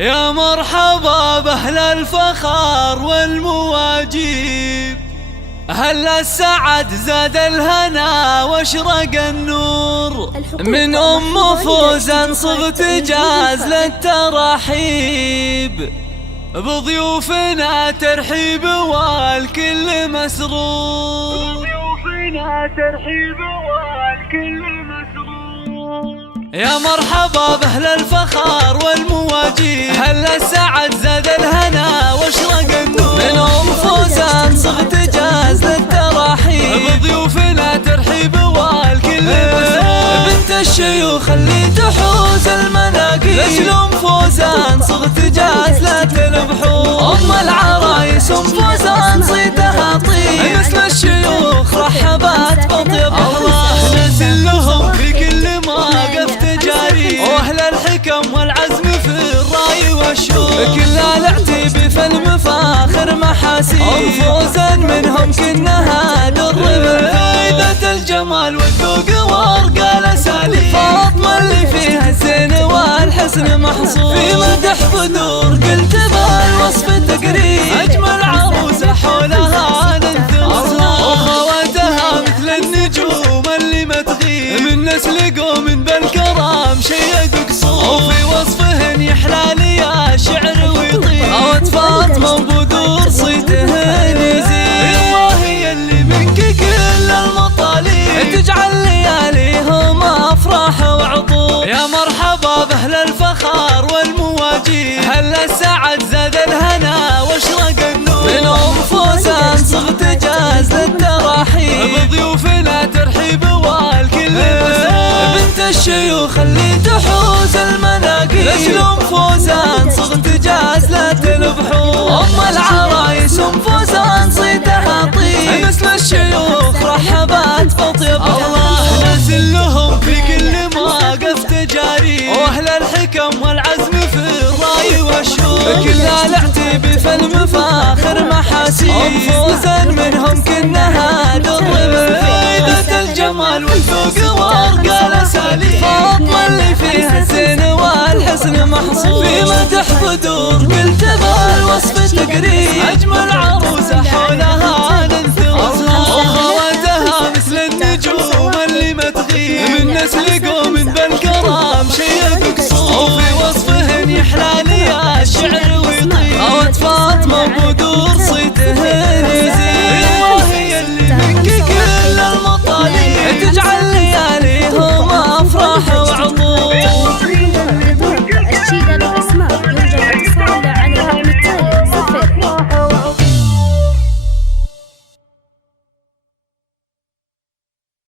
يا مرحبا بأهل الفخار والمواجيب، هل السعد زاد الهنا واشرق النور، من فوزا صغت جاز للترحيب، بضيوفنا ترحيب والكل مسرور، بضيوفنا ترحيب والكل مسرور. يا مرحبا بأهل الفخار والمواجيب، هل السعد زاد الهنا واشرق النور، من فوزا صغت جاز للترحيب، بضيوفنا ترحيب والكل مسرور. بنت الشيوخ اللي تحوز المناقيب، لجل فوزان صغت جاز لا تلبحون، أم العرايس فوزان صيتها طيب، مثل الشيوخ رحبات بطيب الله نزل لهم في كل موقف تجاري، واهل الحكم والعزم في الراي والشوق، كل العتيب في المفاخر محاسيب، فوزا منهم كنها درب فايدة الجمال والذوق وارقى الاساليب، فاطمة اللي فيها الزين والحسن محصور، في مدح بدور قلت بالوصف تقريب، اجمل عروسه حولها ننثر وخواتها مثل النجوم اللي ما تغيب، من نسل قوم بالكرام شيد قصور، وفي وصفهن يحلى لي يا شعر ويطيب، اوت فاطمه وبدور صيتهن يزيد، الله هي اللي منك كل المطالب، تجعل لياليهم افراح وعطور. يا مرحبا باهل الفخار والمواجيب، هل السعد زاد الهنا واشرق النور، من فوزان صغت جاز للترحيب، بضيوفنا ترحيب والكل مسرور. بنت الشيوخ اللي تحوز المناقيب، لجل فوزان صغت جاز لا تلبحون، أم العرايس فوزان صيتها طيب، مثل الشيوخ رحبات بطيب الله نزل لهم في كل موقف تجاري، واهل الحكم والعزم في الراي والشوق، كل العتيب في المفاخر محاسيب، فوزا منهم كنها درب فايدة الجمال والذوق وارقى الاساليب، فاطمة اللي فيها الزين والحسن